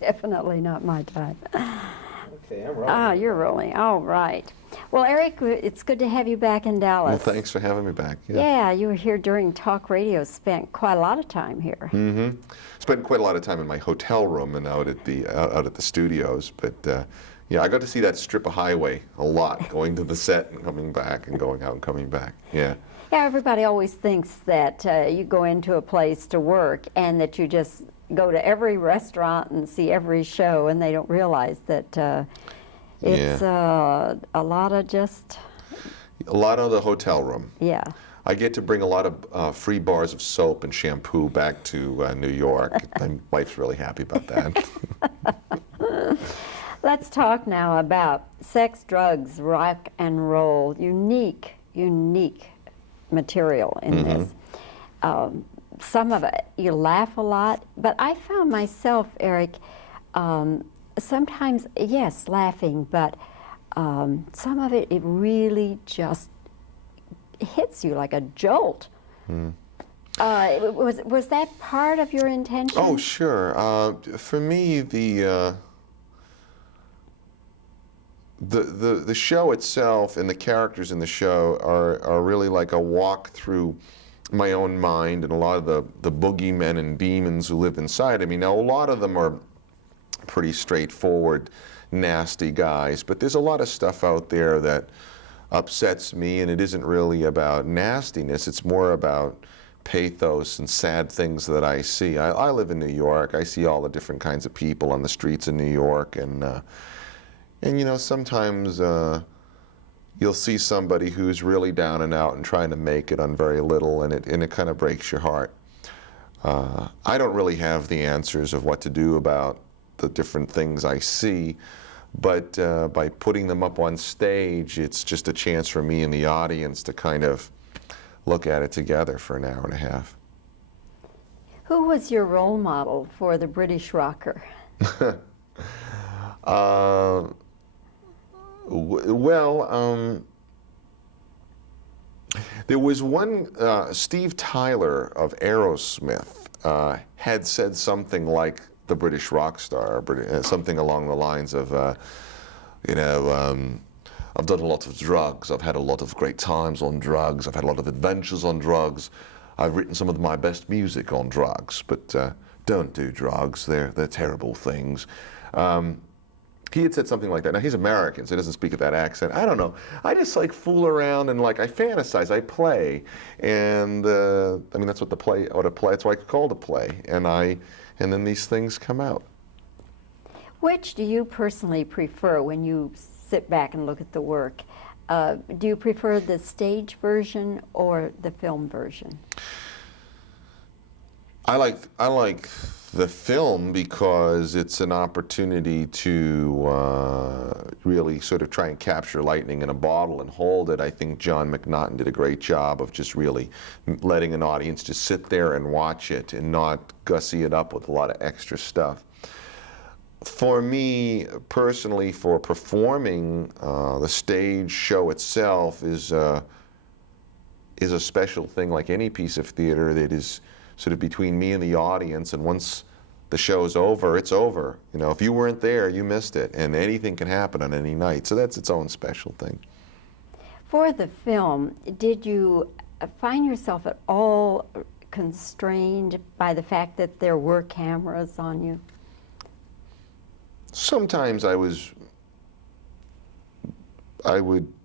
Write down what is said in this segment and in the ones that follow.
Definitely not my type. Okay, I'm rolling. Ah, you're rolling. All right. Well, Eric, it's good to have you back in Dallas. Well, thanks for having me back. Yeah, you were here during talk radio, spent quite a lot of time here. Mm-hmm. Spent quite a lot of time in my hotel room and out at the studios, but yeah, I got to see that strip of highway a lot, going to the set and coming back and going out and coming back. Yeah. Yeah, everybody always thinks that you go into a place to work and that you just go to every restaurant and see every show, and they don't realize that it's a lot of just... A lot of the hotel room. Yeah. I get to bring a lot of free bars of soap and shampoo back to New York. My wife's really happy about that. Let's talk now about sex, drugs, rock and roll. Unique material in this. Some of it, you laugh a lot, but I found myself, Eric, sometimes, yes, laughing, but some of it, it really just hits you like a jolt. Was that part of your intention? Oh, sure. For me, the show itself and the characters in the show are really like a walk through my own mind and a lot of the boogeymen and demons who live inside of me. Now, a lot of them are pretty straightforward, nasty guys, but there's a lot of stuff out there that upsets me, and it isn't really about nastiness. It's more about pathos and sad things that I see. I live in New York. I see all the different kinds of people on the streets in New York, and you know, sometimes you'll see somebody who's really down and out and trying to make it on very little, and it kind of breaks your heart. I don't really have the answers of what to do about the different things I see, but by putting them up on stage, it's just a chance for me and the audience to kind of look at it together for an hour and a half. Who was your role model for the British rocker? Well, there was one, Steve Tyler of Aerosmith had said something like the British rock star, something along the lines of, you know, I've done a lot of drugs, I've had a lot of great times on drugs, I've had a lot of adventures on drugs, I've written some of my best music on drugs, but don't do drugs, they're terrible things. He had said something like that. Now, he's American, so he doesn't speak with that accent. I don't know. I just like fool around and like I fantasize, I play, and I mean that's what that's why it's called a play. And then these things come out. Which do you personally prefer when you sit back and look at the work? Do you prefer the stage version or the film version? I like the film because it's an opportunity to really sort of try and capture lightning in a bottle and hold it. I think John McNaughton did a great job of just really letting an audience just sit there and watch it and not gussy it up with a lot of extra stuff. For me, personally, for performing, the stage show itself is a special thing, like any piece of theater that is sort of between me and the audience, and once the show's over, it's over. You know, if you weren't there, you missed it, and anything can happen on any night, so that's its own special thing. For the film, did you find yourself at all constrained by the fact that there were cameras on you? Sometimes I would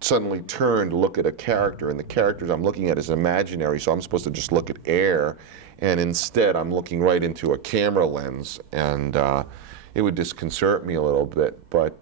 suddenly turn to look at a character, and the characters I'm looking at is imaginary, so I'm supposed to just look at air, and instead I'm looking right into a camera lens, and it would disconcert me a little bit, but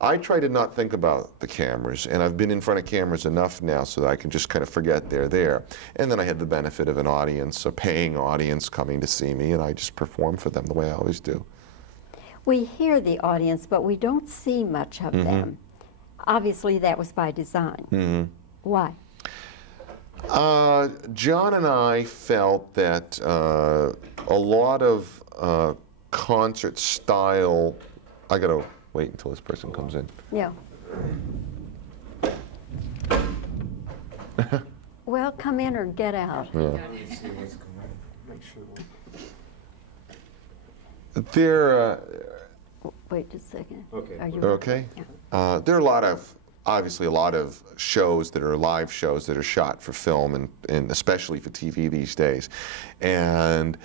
I try to not think about the cameras, and I've been in front of cameras enough now so that I can just kind of forget they're there. And then I had the benefit of an audience, a paying audience coming to see me, and I just perform for them the way I always do. We hear the audience, but we don't see much of them. Obviously, that was by design. Why? John and I felt that a lot of concert style, I gotta wait until this person comes in. Yeah. Well, come in or get out. Yeah. There, Wait just a second. Okay. Are you okay. Yeah. There are obviously a lot of shows that are live shows that are shot for film and especially for TV these days. And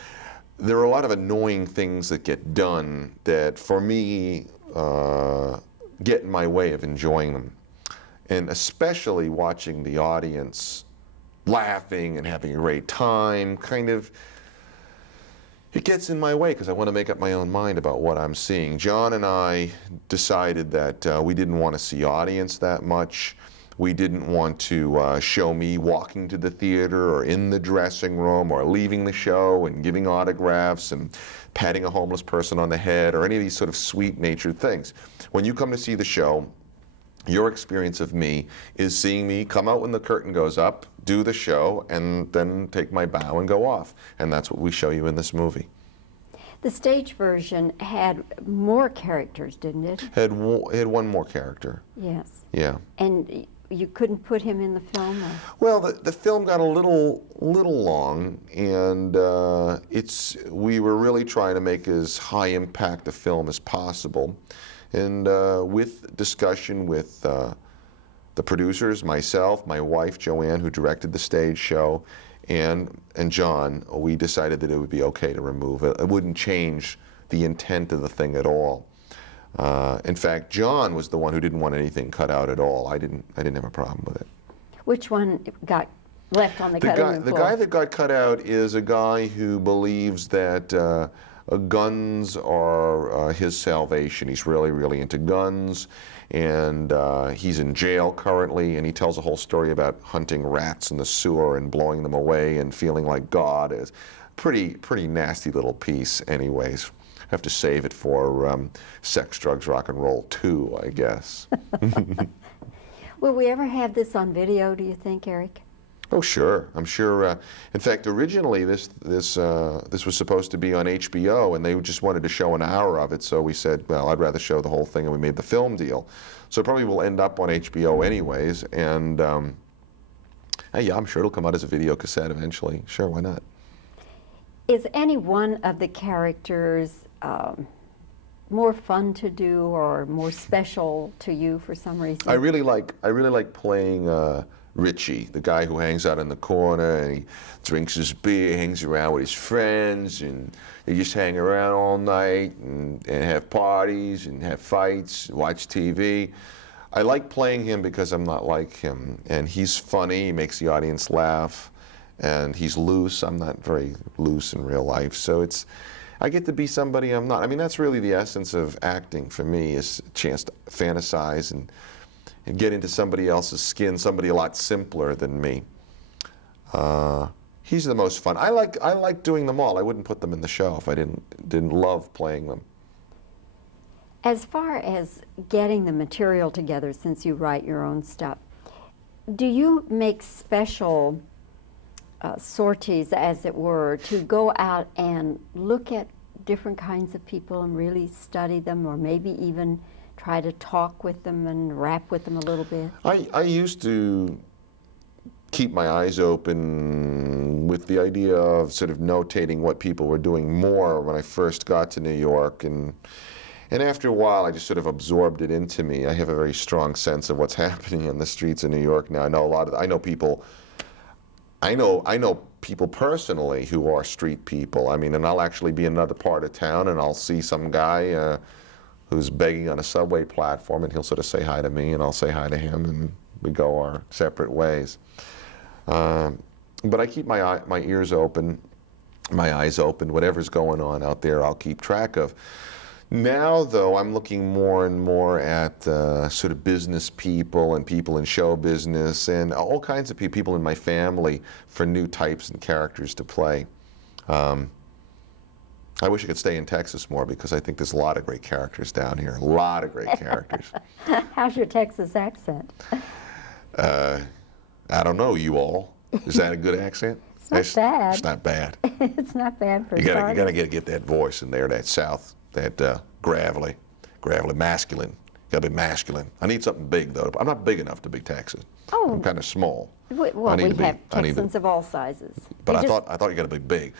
there are a lot of annoying things that get done that, for me, get in my way of enjoying them. And especially watching the audience laughing and having a great time, it gets in my way because I want to make up my own mind about what I'm seeing. John and I decided that we didn't want to see audience that much. We didn't want to show me walking to the theater or in the dressing room or leaving the show and giving autographs and patting a homeless person on the head or any of these sort of sweet-natured things. When you come to see the show, your experience of me is seeing me come out when the curtain goes up, do the show, and then take my bow and go off. And that's what we show you in this movie. The stage version had more characters, didn't it? It had one more character. Yes. Yeah. And you couldn't put him in the film? Or? Well, the film got a little long, and we were really trying to make as high impact a film as possible. And with discussion with the producers, myself, my wife Joanne, who directed the stage show, and John, we decided that it would be okay to remove it. It wouldn't change the intent of the thing at all. In fact, John was the one who didn't want anything cut out at all. I didn't have a problem with it. Which one got left on the cutting room The floor? guy that got cut out is a guy who believes that guns are his salvation. He's really, really into guns, and he's in jail currently, and he tells a whole story about hunting rats in the sewer and blowing them away and feeling like God is. Pretty nasty little piece anyways. I have to save it for Sex, Drugs, Rock and Roll 2, I guess. Will we ever have this on video, do you think, Eric? Oh, sure. I'm sure. In fact, originally this was supposed to be on HBO, and they just wanted to show an hour of it. So we said, well, I'd rather show the whole thing, and we made the film deal. So it probably will end up on HBO anyways. And yeah, I'm sure it'll come out as a video cassette eventually. Sure, why not? Is any one of the characters more fun to do or more special to you for some reason? I really like playing Richie, the guy who hangs out in the corner and he drinks his beer, hangs around with his friends, and they just hang around all night and have parties and have fights, watch TV. I like playing him because I'm not like him, and he's funny, he makes the audience laugh, and he's loose. I'm not very loose in real life, so I get to be somebody I'm not. I mean, that's really the essence of acting for me, is a chance to fantasize and get into somebody else's skin, somebody a lot simpler than me. He's the most fun. I like doing them all. I wouldn't put them in the show if I didn't love playing them. As far as getting the material together, since you write your own stuff, do you make special sorties, as it were, to go out and look at different kinds of people and really study them, or maybe even try to talk with them and rap with them a little bit? I used to keep my eyes open with the idea of sort of notating what people were doing more when I first got to New York, and after a while I just sort of absorbed it into me. I have a very strong sense of what's happening in the streets of New York now. I know people personally who are street people. I mean, and I'll actually be in another part of town and I'll see some guy who's begging on a subway platform, and he'll sort of say hi to me and I'll say hi to him, and we go our separate ways. But I keep my ears open, my eyes open. Whatever's going on out there, I'll keep track of. Now, though, I'm looking more and more at sort of business people and people in show business and all kinds of people in my family for new types and characters to play. I wish I could stay in Texas more, because I think there's a lot of great characters down here, a lot of great characters. How's your Texas accent? I don't know, you all. Is that a good accent? It's not bad. It's not bad. It's not bad for You starters. gotta get that voice in there, that South, that gravelly, masculine. Gotta be masculine. I need something big, though. I'm not big enough to be Texan. Oh. I'm kind of small. Well, we have Texans of all sizes. But You I thought you gotta be big.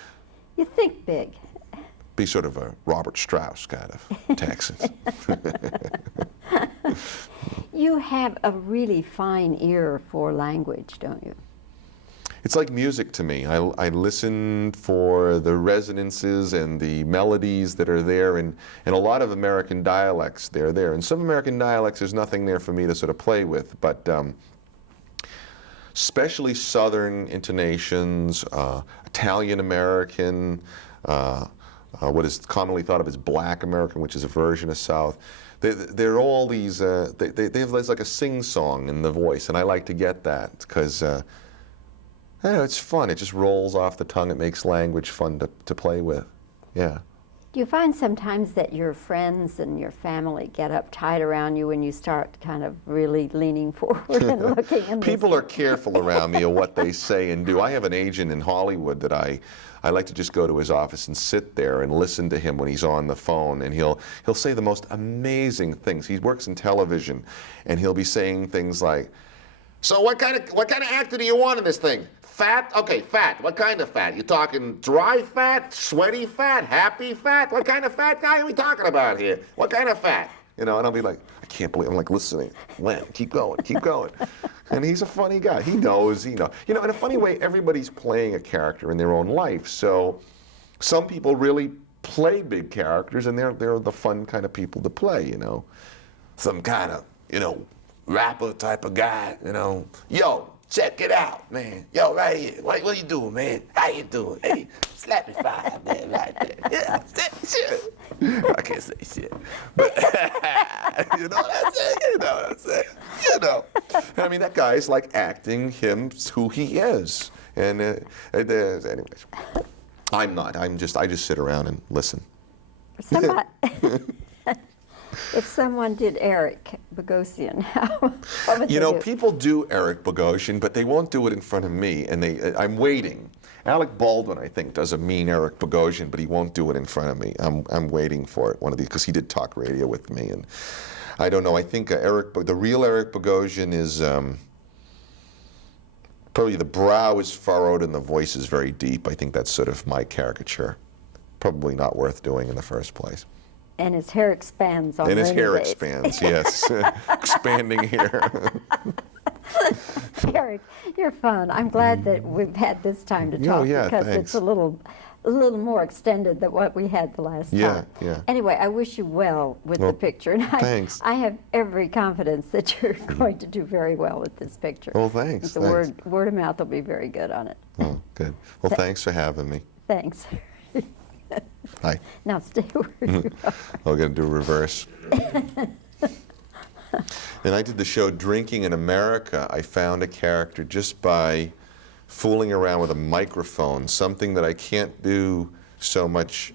You think big. be sort of a Robert Strauss kind of Texans. You have a really fine ear for language, don't you? It's like music to me. I listen for the resonances and the melodies that are there, and a lot of American dialects, they're there. And some American dialects, there's nothing there for me to sort of play with, but especially Southern intonations, Italian American, what is commonly thought of as Black American, which is a version of South. They're all these, they have like a sing-song in the voice, and I like to get that because I don't know, it's fun. It just rolls off the tongue. It makes language fun to play with. Yeah. Do you find sometimes that your friends and your family get uptight around you when you start kind of really leaning forward and looking? And People are careful around me of what they say and do. I have an agent in Hollywood that I like to just go to his office and sit there and listen to him when he's on the phone, and he'll say the most amazing things. He works in television, and he'll be saying things like, "So what kind of actor do you want in this thing? Fat? Okay, fat. What kind of fat? You talking dry fat, sweaty fat, happy fat? What kind of fat guy are we talking about here? What kind of fat?" You know, and I'll be like, I can't believe, I'm like listening. Len, keep going, keep going. And he's a funny guy. He knows, you know, in a funny way, everybody's playing a character in their own life. So some people really play big characters, and they're the fun kind of people to play, you know. Some kind of, you know, rapper type of guy, you know. Yo, check it out, man. Yo, right here. What you doing, man? How you doing? Hey, slap me 5, man, right there. Yeah, shit. I can't say shit. But, you know what I'm saying? You know what I'm saying? You know. I mean, that guy's like acting him who he is. And anyways, I'm not. I just sit around and listen. Somebody, if someone did Eric Bogosian, what would You they know, do? people do Eric Bogosian, but they won't do it in front of me, and I'm waiting. Alec Baldwin, I think, does a mean Eric Bogosian, but he won't do it in front of me. I'm waiting for it, one of these, because he did talk radio with me, and I don't know. I think the real Eric Bogosian is probably the brow is furrowed and the voice is very deep. I think that's sort of my caricature. Probably not worth doing in the first place. And his hair expands on And his rainy hair days. expands, yes. Expanding hair. Eric, you're fun. I'm glad that we've had this time to talk yeah, because thanks. it's a little more extended than what we had the last time. Yeah. Anyway, I wish you well with Well, the picture. And thanks. I have every confidence that you're going to do very well with this picture. Well, thanks. The thanks. word of mouth will be very good on it. Oh, good. Well, thanks for having me. Thanks. Hi. Now stay where you are. I'm going to do reverse. And I did the show Drinking in America. I found a character just by fooling around with a microphone, something that I can't do so much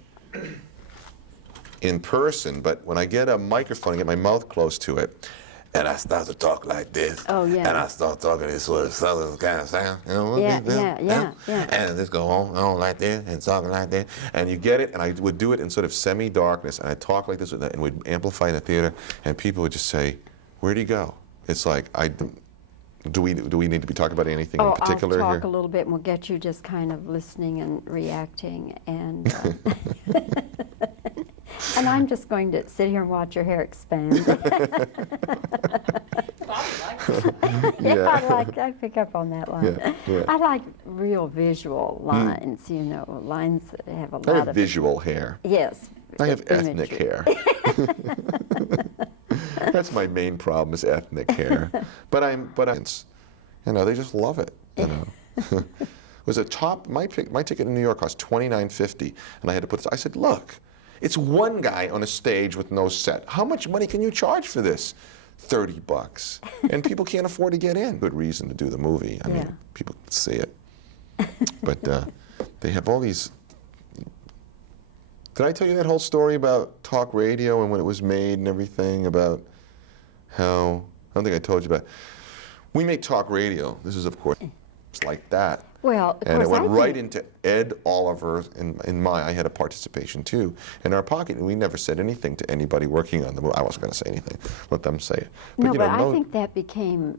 in person, but when I get a microphone, I get my mouth close to it, and I start to talk like this. Oh, yeah. And I start talking this sort of southern kind of sound. You know, Yeah. And just go on like this and talking like that. And you get it, and I would do it in sort of semi-darkness, and I'd talk like this, and would amplify in the theater, and people would just say, "Where'd he go?" It's like, do we need to be talking about anything in particular I'll talk here? a little bit, and we'll get you just kind of listening and reacting, and and I'm just going to sit here and watch your hair expand. Yeah. I pick up on that line. Yeah. I like real visual lines, you know, lines that have a I lot have of visual hair. Yes. I have ethnic imagery. hair. That's my main problem is ethnic hair. But you know, they just love it. You know, it was a top. My ticket in New York cost $29.50, and I had to put. I said, look, it's one guy on a stage with no set. How much money can you charge for this? $30, and people can't afford to get in. Good reason to do the movie. I mean, people can see it. But they have all these. Did I tell you that whole story about talk radio and when it was made and everything about how, I don't think I told you about, we made talk radio. This is, of course, it's like that. Well, of And it course, went I right think- into Ed Oliver, I had a participation too, in our pocket. And we never said anything to anybody working on the movie. I wasn't going to say anything. Let them say it. No, you but know, I think that became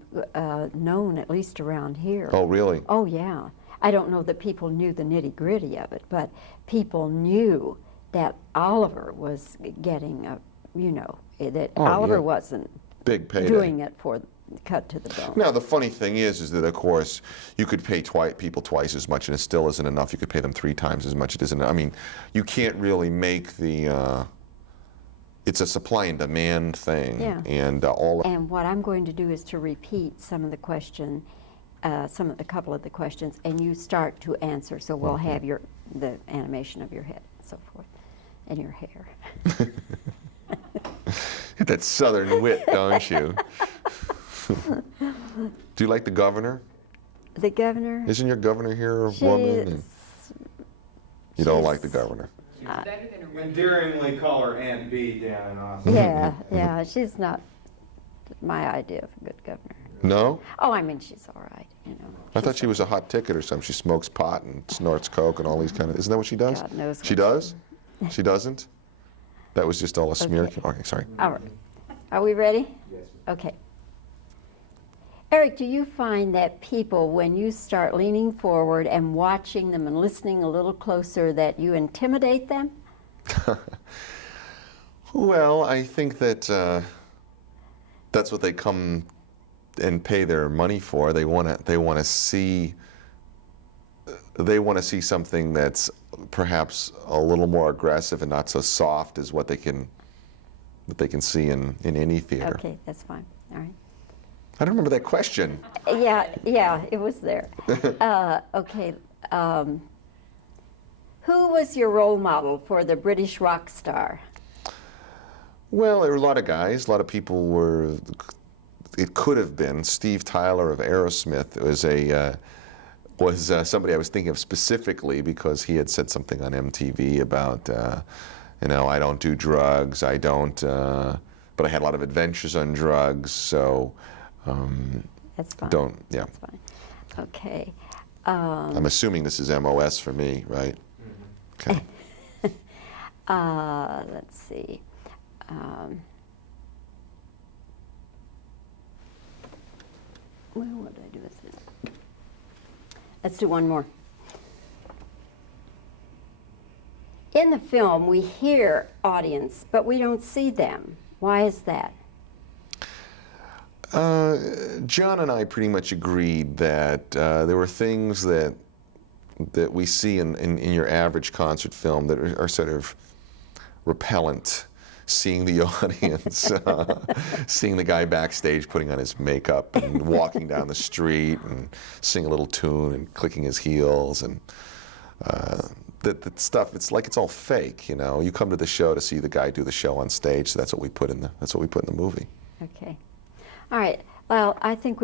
known, at least around here. Oh, really? Oh, yeah. I don't know that people knew the nitty-gritty of it, but people knew that Oliver was getting a, you know, that Oh, Oliver yeah. wasn't Big payday. doing it for cut to the bone. Now, the funny thing is that, of course, you could pay people twice as much, and it still isn't enough. You could pay them 3 times as much. It isn't. I mean, you can't really make the. It's a supply and demand thing, Yeah. and all. And what I'm going to do is to repeat some of the a couple of the questions, and you start to answer. So we'll have the animation of your head and so forth, and your hair. Get that southern wit, don't you? Do you like the governor? The governor. Isn't your governor here a woman? And you don't like the governor? Endearingly call her Aunt B down in Austin. Yeah, she's not my idea of a good governor. No? Oh, I mean, she's all right, you know. I thought she was a hot ticket or something. She smokes pot and snorts coke and all these kind of. Isn't that what she does? God knows She what does? She doesn't? That was just all a smear. Okay. Okay, sorry. All right. Are we ready? Yes. Okay. Eric, do you find that people, when you start leaning forward and watching them and listening a little closer, that you intimidate them? Well, I think that that's what they come and pay their money for. They want to see something that's perhaps a little more aggressive and not so soft as what they can see in any theater. Okay, that's fine. All right. I don't remember that question. Yeah, it was there. Okay. Who was your role model for the British rock star? Well, there were a lot of guys. A lot of people were. It could have been Steve Tyler of Aerosmith. It was somebody I was thinking of specifically because he had said something on MTV about, I don't do drugs. I don't. But I had a lot of adventures on drugs. So. That's fine. Yeah. That's fine. Okay. I'm assuming this is MOS for me, right? Okay. Let's see. Well, what did I do with it? Let's do one more. In the film, we hear audience, but we don't see them. Why is that? John and I pretty much agreed that there were things that we see in your average concert film that are sort of repellent. Seeing the audience, seeing the guy backstage putting on his makeup and walking down the street and singing a little tune and clicking his heels and that stuff. It's like it's all fake, you know. You come to the show to see the guy do the show on stage, so that's what we put in the movie. Okay. All right. Well, I think